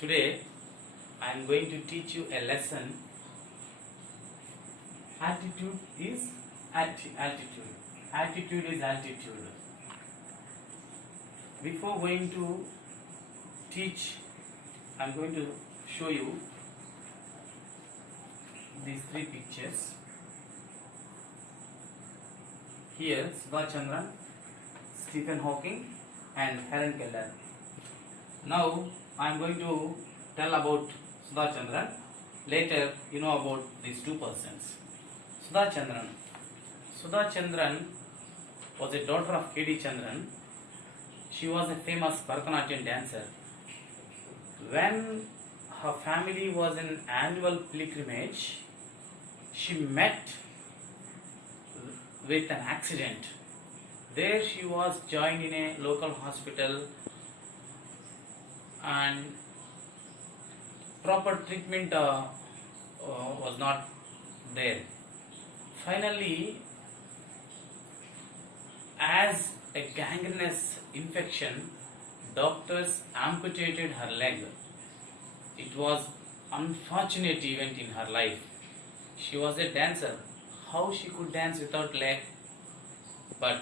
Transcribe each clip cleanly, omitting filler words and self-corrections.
Today I am going to teach you a lesson. Attitude is altitude. Attitude is altitude. Before going to teach, I am going to show you these three pictures. Here, Subhash Chandra, Stephen Hawking, and Helen Keller. Now, I am going to tell about Subhash Chandra. Later, you know about these two persons. Subhash Chandran. Subhash Chandran was a daughter of K.D. Chandran. She was a famous Bharatanatyam dancer. When her family was in annual pilgrimage, she met with an accident. There she was joined in a local hospital and proper treatment was not there. Finally, as a gangrenous infection, doctors amputated her leg. It was unfortunate event in her life. She was a dancer. How she could dance without leg? But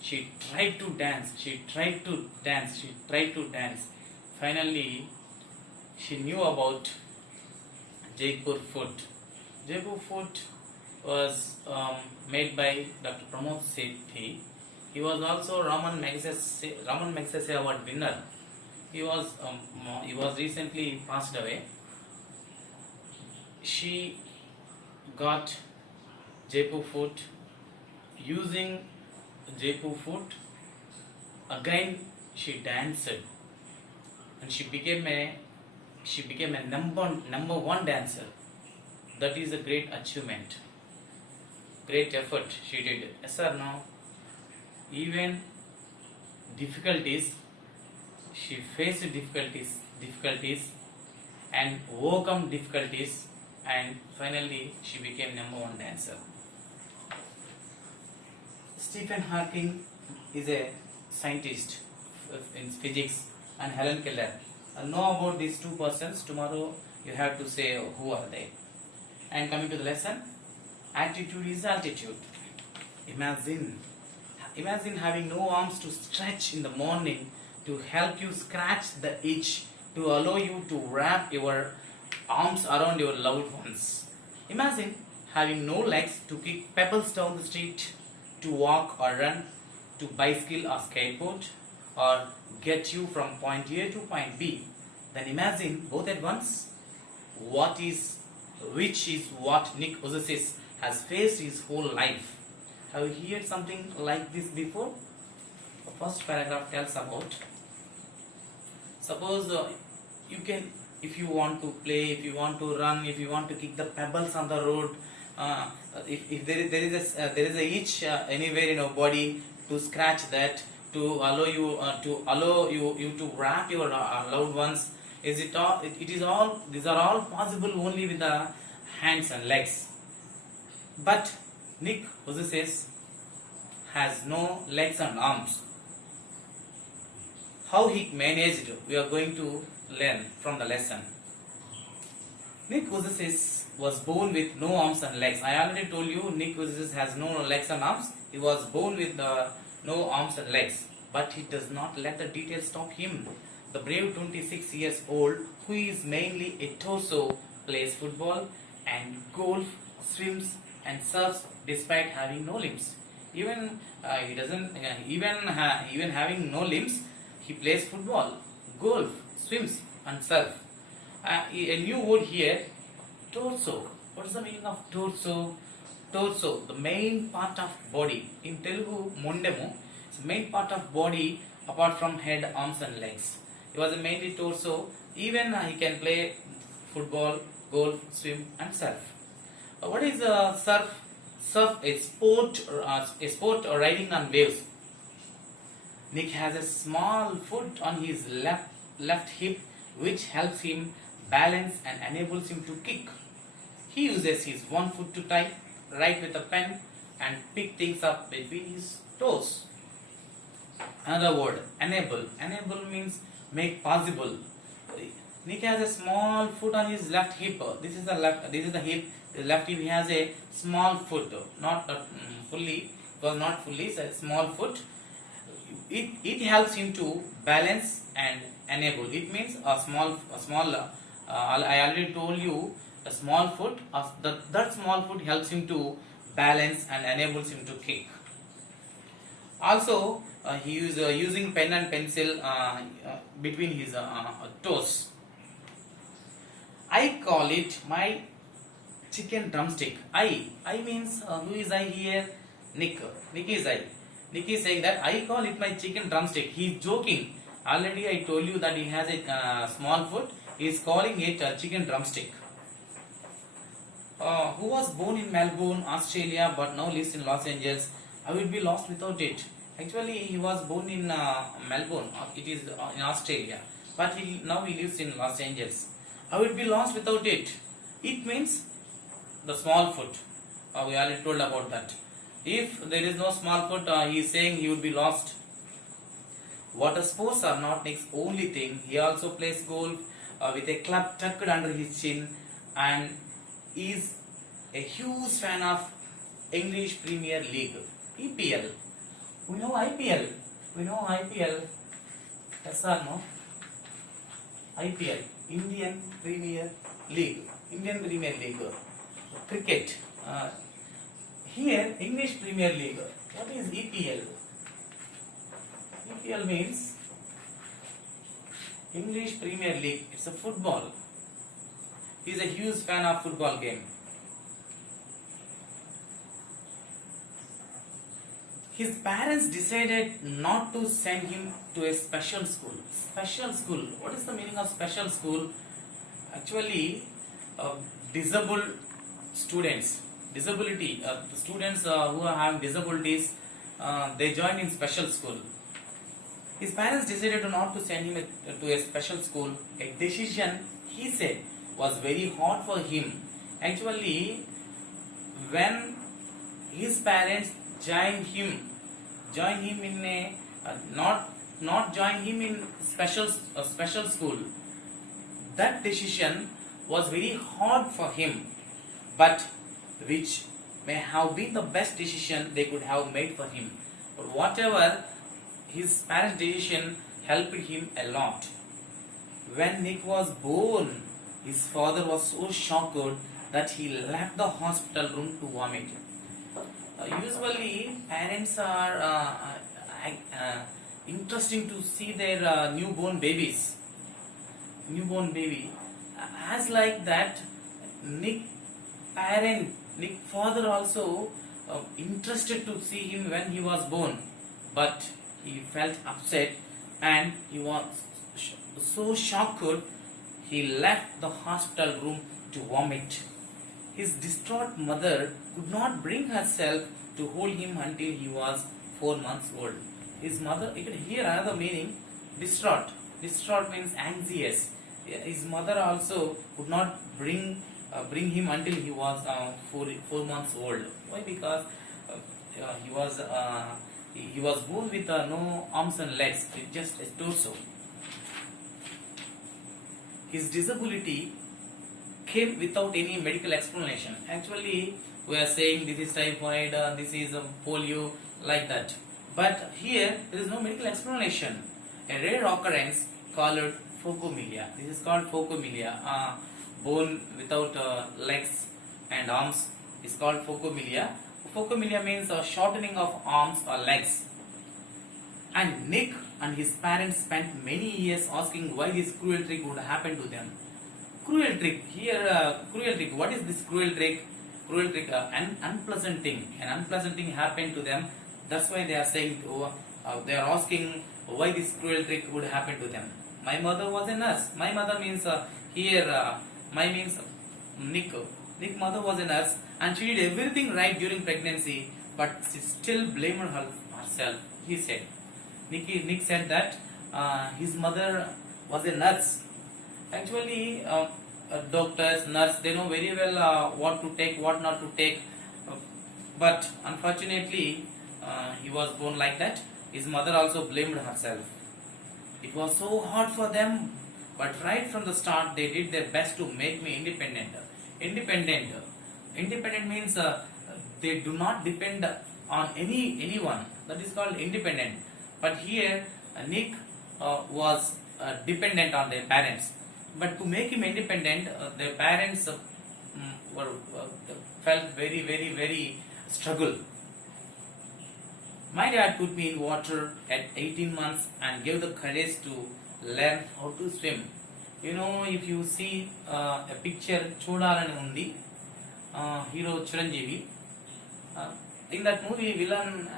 she tried to dance. She tried to dance. She tried to dance. Finally, she knew about Jaipur food. Jaipur food was made by Dr. Pramod Sethi. He was also Raman Magsaysay Award winner. He was recently passed away. She got Jaipur food. Using Jaipur food, again she danced, and she became a number one dancer. That is a great achievement, great effort she did. Yes or no? Even difficulties, she faced difficulties and overcome difficulties, and finally she became number one dancer. Stephen Hawking is a scientist in physics, and Helen Keller. Know about these two persons. Tomorrow you have to say who are they. And coming to the lesson, attitude is altitude. Imagine having no arms to stretch in the morning to help you scratch the itch, to allow you to wrap your arms around your loved ones. Imagine having no legs to kick pebbles down the street, to walk or run, to bicycle or skateboard, or get you from point A to point B. Then imagine both at once. Which is what Nick Vujicic has faced his whole life. Have you heard something like this before? The first paragraph tells about, suppose you can, if you want to play, if you want to run, if you want to kick the pebbles on the road, if there is a itch anywhere in your body, to scratch that, to allow you to wrap your loved ones. These are all possible only with the hands and legs. But Nick Vujicic has no legs and arms. How he managed, we are going to learn from the lesson. Nick Vujicic was born with no arms and legs. I already told you Nick Vujicic has no legs and arms. He was born with no arms and legs. But he does not let the details stop him. The brave 26 years old, who is mainly a torso, plays football and golf, swims and surfs despite having no limbs. Even having no limbs, he plays football, golf, swims and surf. A new word here, torso. What is the meaning of torso? Torso, the main part of body. In Telugu, Mondemu, it's the main part of body apart from head, arms and legs. He was mainly torso. Even he can play football, golf, swim and surf. What is surf? Surf is sport riding on waves. Nick has a small foot on his left hip, which helps him balance and enables him to kick. He uses his one foot to type, write with a pen and pick things up between his toes. Another word, enable. Enable means make possible. Nick has a small foot on his left hip. This is the left. This is the hip. The left hip he has a small foot, not fully. It was not fully. It's a small foot. It helps him to balance and enable. It means a small. I already told you a small foot. That small foot helps him to balance and enables him to kick. Also, he is using pen and pencil between his toes. I call it my chicken drumstick. I means who is I here? Nick. Nick is I. Nick is saying that I call it my chicken drumstick. He is joking. Already I told you that he has a small foot. He is calling it a chicken drumstick. Who was born in Melbourne, Australia, but now lives in Los Angeles. I will be lost without it. Actually, he was born in Melbourne. It is in Australia, but now he lives in Los Angeles. I will be lost without it. It means the small foot. We already told about that. If there is no small foot, he is saying he would be lost. Water sports are not Nick's only thing. He also plays golf with a club tucked under his chin, and is a huge fan of English Premier League, EPL. We know IPL. We know IPL. Yes or no? IPL, Indian Premier League. Indian Premier League. Cricket. Here, English Premier League. What is EPL? EPL means English Premier League. It's a football. He is a huge fan of football game. His parents decided not to send him to a special school. Special school. What is the meaning of special school? Actually, disabled students. Disability. Students who have disabilities, they join in special school. His parents decided not to send him to a special school. A decision, he said, was very hard for him. Actually, when his parents joined him in a not join him in special school, that decision was very hard for him, but which may have been the best decision they could have made for him. But whatever, his parents' decision helped him a lot. When Nick was born, his father was so shocked that he left the hospital room to vomit. Usually, parents are interesting to see their newborn babies. Newborn baby. As like that, Nick father also interested to see him when he was born, but he felt upset and he was so shocked he left the hospital room to vomit. His distraught mother could not bring herself to hold him until he was 4 months old. His mother, you can hear another meaning, distraught. Distraught means anxious. His mother also could not bring him until he was 4 months old. Why? Because he was born with no arms and legs, just a torso. His disability came without any medical explanation. Actually, we are saying this is typhoid, this is polio, like that. But here, there is no medical explanation. A rare occurrence called phocomelia. This is called phocomelia. Bone without legs and arms is called phocomelia. Phocomelia means a shortening of arms or legs. And Nick and his parents spent many years asking why this cruel trick would happen to them. Cruel trick. Here, cruel trick. What is this cruel trick? Cruel trick. An unpleasant thing. An unpleasant thing happened to them. That's why they are saying, they are asking why this cruel trick would happen to them. My mother was a nurse. My mother means my means Nick. Nick mother was a nurse and she did everything right during pregnancy, but she still blamed herself. He said. Nick said that his mother was a nurse. Actually, doctors, nurse, they know very well what to take, what not to take. But unfortunately, he was born like that. His mother also blamed herself. It was so hard for them but right from the start they did their best to make me independent. Independent. Independent means they do not depend on anyone. That is called independent. But here Nick was dependent on their parents. But to make him independent, their parents were felt very struggle. My dad put me in water at 18 months and gave the courage to learn how to swim. You know, if you see a picture Chodalani Undi, hero Chiranjeevi, in that movie villain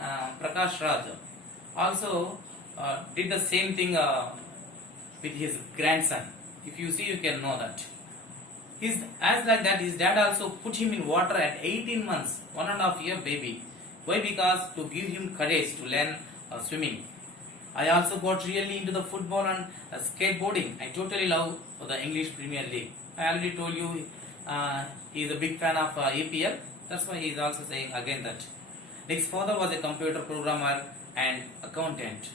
Prakash Raj also did the same thing with his grandson. If you see, you can know that. As like that, his dad also put him in water at 18 months, 1.5 year baby. Why? Because to give him courage to learn swimming. I also got really into the football and skateboarding. I totally love the English Premier League. I already told you he is a big fan of APL. That's why he is also saying again that. Nick's father was a computer programmer and accountant.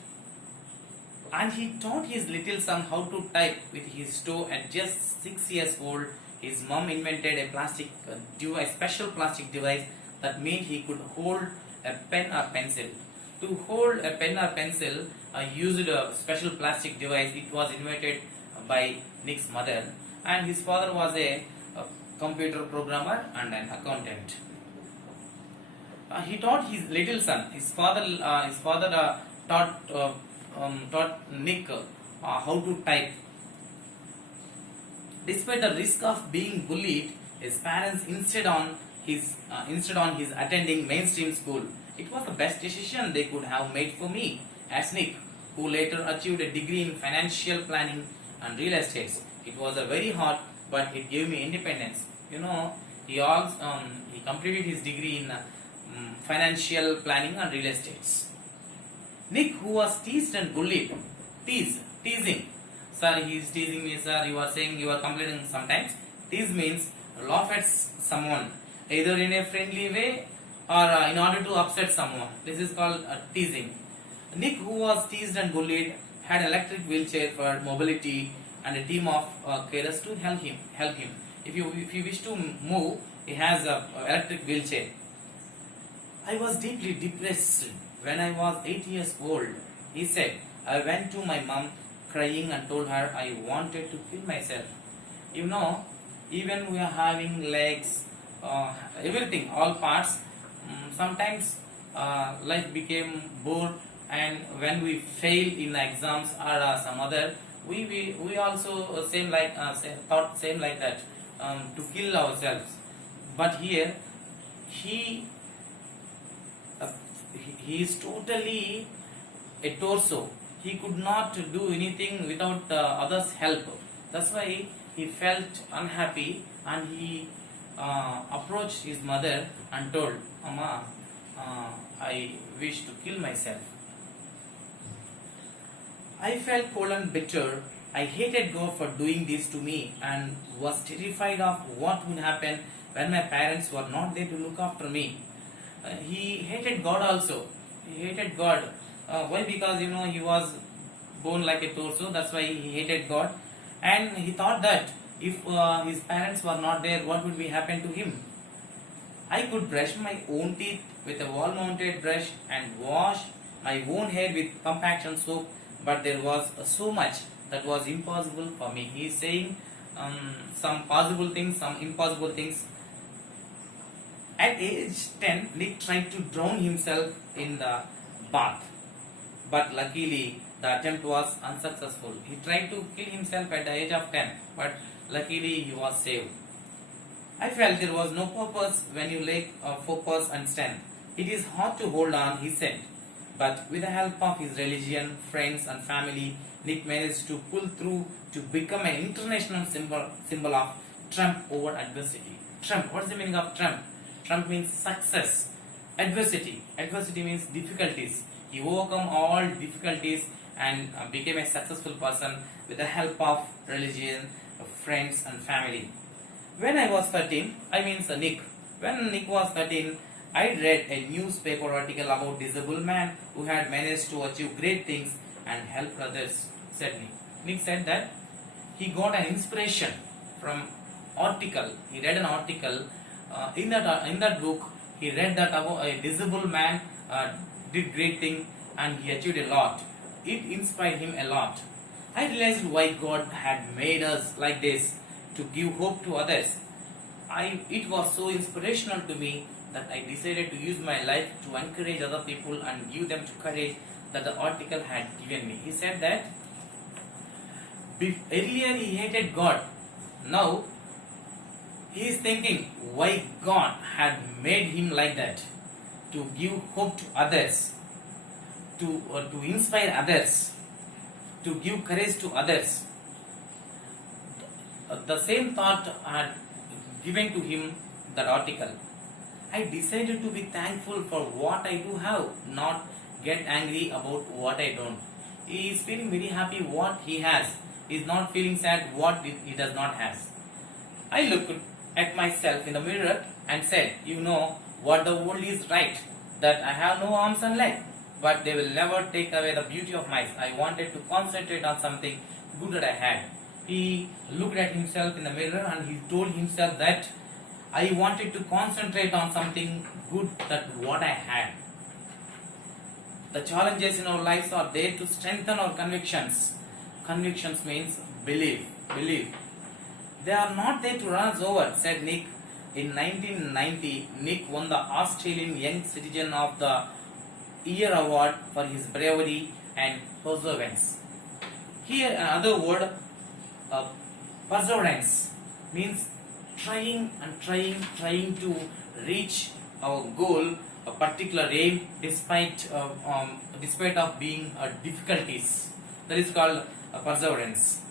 And he taught his little son how to type with his toe at just 6 years old. His mom invented a plastic device, special plastic device that meant he could hold a pen or pencil. To hold a pen or pencil, used a special plastic device. It was invented by Nick's mother, and his father was a computer programmer and an accountant. He taught his little son. His father taught Nick how to type. Despite the risk of being bullied, his parents insisted on his attending mainstream school. It was the best decision they could have made for me, as Nick, who later achieved a degree in financial planning and real estate. It was a very hard, but it gave me independence. You know, he completed his degree in financial planning and real estate. Nick, who was teased and bullied, teasing. Sir, he is teasing me, sir. You are saying you are complaining sometimes. Tease means laugh at someone, either in a friendly way or in order to upset someone. This is called teasing. Nick, who was teased and bullied, had an electric wheelchair for mobility and a team of carers to help him. If you wish to move, he has an electric wheelchair. I was deeply depressed when I was 8 years old. He said, I went to my mom crying and told her I wanted to kill myself. You know, even we are having legs, everything, all parts, sometimes life became bored, and when we fail in the exams or some other, we also thought same like that, to kill ourselves. But here he is totally a torso. He could not do anything without others' help. That's why he felt unhappy, and he approached his mother and told, Mama, I wish to kill myself. I felt cold and bitter. I hated God for doing this to me and was terrified of what would happen when my parents were not there to look after me. He hated God also. He hated God. Why? Because he was born like a torso. That's why he hated God, and he thought that if his parents were not there, what would be happen to him? I could brush my own teeth with a wall-mounted brush and wash my own hair with compaction soap, but there was so much that was impossible for me. He is saying some possible things, some impossible things. At age 10, Nick tried to drown himself in the bath, but luckily the attempt was unsuccessful. He tried to kill himself at the age of 10, but luckily he was saved. I felt there was no purpose when you lack focus and strength. It is hard to hold on, he said. But with the help of his religion, friends and family, Nick managed to pull through to become an international symbol of triumph over adversity. Triumph, what is the meaning of triumph? Triumph means success. Adversity means difficulties. He overcome all difficulties and became a successful person with the help of religion, friends and family. When I was 13, when Nick was 13, I read a newspaper article about disabled man who had managed to achieve great things and help others, said Nick. Nick said that he got an inspiration from article. He read an article. In that book, he read that a disabled man did great thing and he achieved a lot. It inspired him a lot. I realized why God had made us like this, to give hope to others. It was so inspirational to me that I decided to use my life to encourage other people and give them courage that the article had given me. He said that earlier he hated God. Now he is thinking why God had made him like that, to give hope to others, to inspire others, to give courage to others. The same thought had given to him that article. I decided to be thankful for what I do have, not get angry about what I don't. He is feeling very happy what he has. He is not feeling sad what he does not have. I looked at myself in the mirror and said, you know what the world is right, that I have no arms and legs, but they will never take away the beauty of my eyes. I wanted to concentrate on something good that I had. He looked at himself in the mirror and he told himself that I wanted to concentrate on something good that what I had. The challenges in our lives are there to strengthen our convictions. Convictions means belief. They are not there to run us over, said Nick. In 1990, Nick won the Australian Young Citizen of the Year award for his bravery and perseverance. Here another word, perseverance, means trying to reach our goal, a particular aim, despite of being difficulties. That is called perseverance.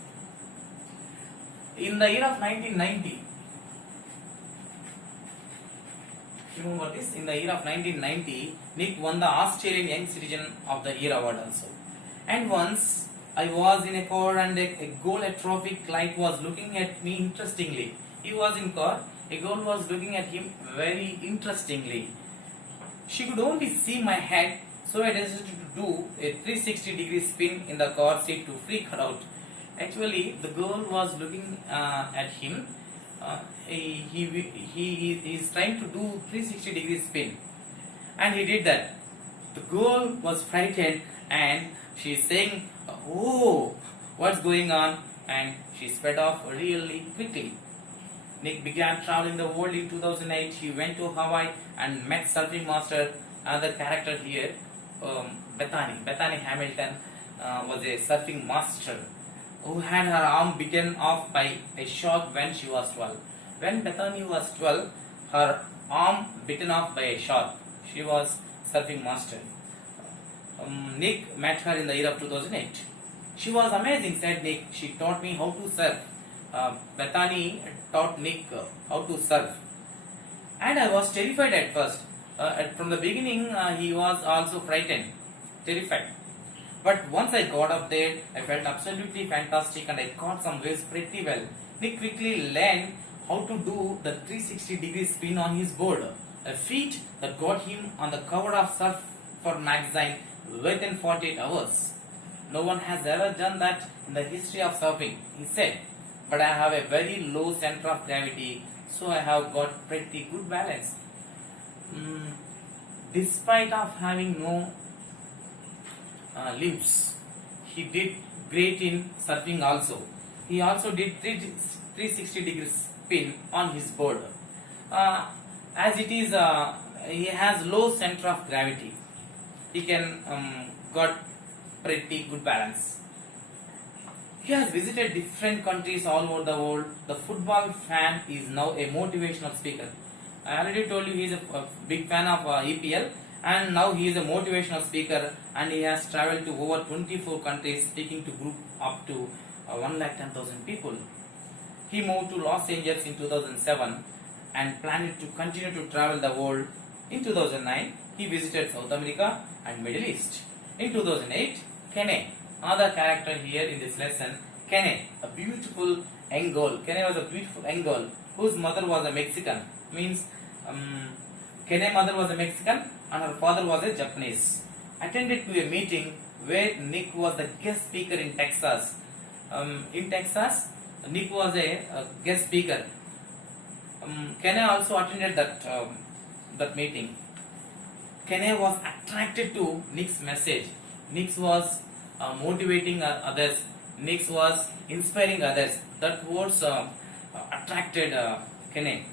In the year of 1990, remember this, in the year of 1990, Nick won the Australian Young Citizen of the Year award also. And once I was in a car and a girl at traffic light was looking at me interestingly. He was in car, a girl was looking at him very interestingly. She could only see my head, so I decided to do a 360-degree spin in the car seat to freak her out. Actually, the girl was looking at him. He is trying to do 360-degree spin, and he did that. The girl was frightened and she is saying, "Oh, what's going on?" And she sped off really quickly. Nick began traveling the world in 2008. He went to Hawaii and met surfing master, another character here, Bethany. Bethany Hamilton was a surfing master who had her arm bitten off by a shark when she was 12. When Bethany was 12, her arm bitten off by a shark. She was surfing master. Nick met her in the year of 2008. She was amazing, said Nick. She taught me how to surf. Bethany taught Nick how to surf. And I was terrified at first. From the beginning, he was also frightened, terrified. But once I got up there, I felt absolutely fantastic and I caught some waves pretty well. Nick quickly learned how to do the 360-degree spin on his board, a feat that got him on the cover of Surf for magazine within 48 hours. No one has ever done that in the history of surfing, he said. But I have a very low center of gravity, so I have got pretty good balance. Despite of having no limbs, he did great in surfing also. He also did 360-degree spin on his board. As it is, he has low center of gravity. He can got pretty good balance. He has visited different countries all over the world. The football fan is now a motivational speaker. I already told you he is a big fan of EPL, and now he is a motivational speaker, and he has traveled to over 24 countries speaking to group up to 110,000 people. He moved to Los Angeles in 2007 and planned to continue to travel the world. In 2009, he visited South America and Middle East. In 2008, Kene, another character here in this lesson, Kene, a beautiful young girl. Kene was a beautiful young girl whose mother was a Mexican. Means Kene mother was a Mexican and her father was a Japanese. Attended to a meeting where Nick was the guest speaker in Texas. In Texas, Nick was a guest speaker. Kenny also attended that meeting. Kenny was attracted to Nick's message. Nick was motivating others. Nick was inspiring others. That words attracted Kenny.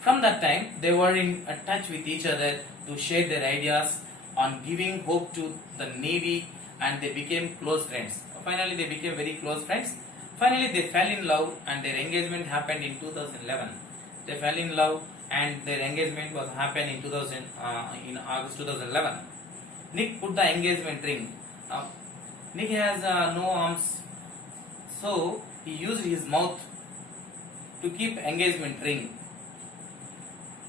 From that time, they were in touch with each other to share their ideas on giving hope to the needy, and they became close friends. Finally, they became very close friends. Finally, they fell in love, and their engagement happened in 2011. They fell in love, and their engagement was happened in in August 2011. Nick put the engagement ring. Nick has no arms, so he used his mouth to keep engagement ring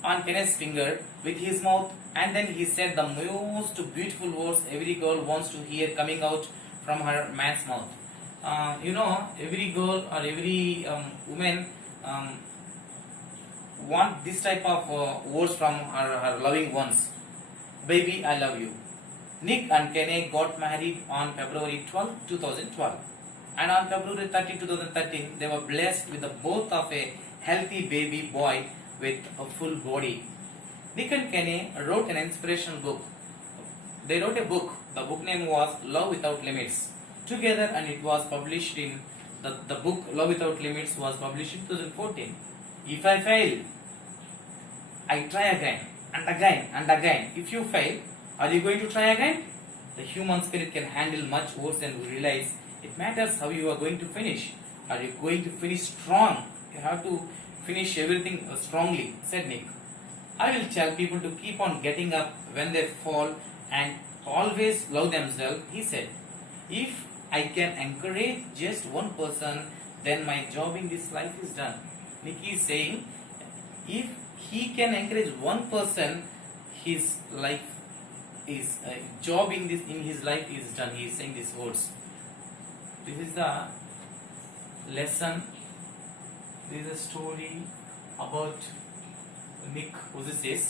on Kenneth's finger with his mouth, and then he said the most beautiful words every girl wants to hear coming out from her man's mouth. Every girl or every woman want this type of words from her loving ones. Baby, I love you. Nick and Kenny got married on February 12, 2012. And on February 30, 2013, they were blessed with the birth of a healthy baby boy with a full body. Nick and Kenny wrote an inspirational book. They wrote a book. The book name was Love Without Limits. Together, and it was published in the book Love Without Limits was published in 2014. If I fail, I try again and again and again. If you fail, are you going to try again? The human spirit can handle much worse than we realize. It matters how you are going to finish. Are you going to finish strong? You have to finish everything strongly, said Nick. I will tell people to keep on getting up when they fall and always love themselves, he said. If I can encourage just one person, then my job in this life is done. Nick is saying, if he can encourage one person, his life is job in his life is done. He is saying these words. This is the lesson. This is a story about Nick Vujicic.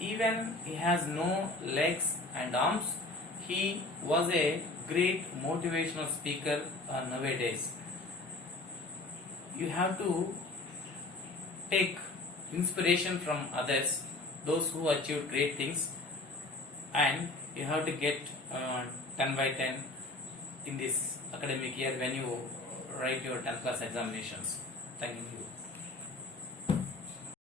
Even he has no legs and arms, he was a great motivational speaker nowadays. You have to take inspiration from others, those who achieved great things, and you have to get 10 by 10 in this academic year when you write your 10th class examinations. Thank you.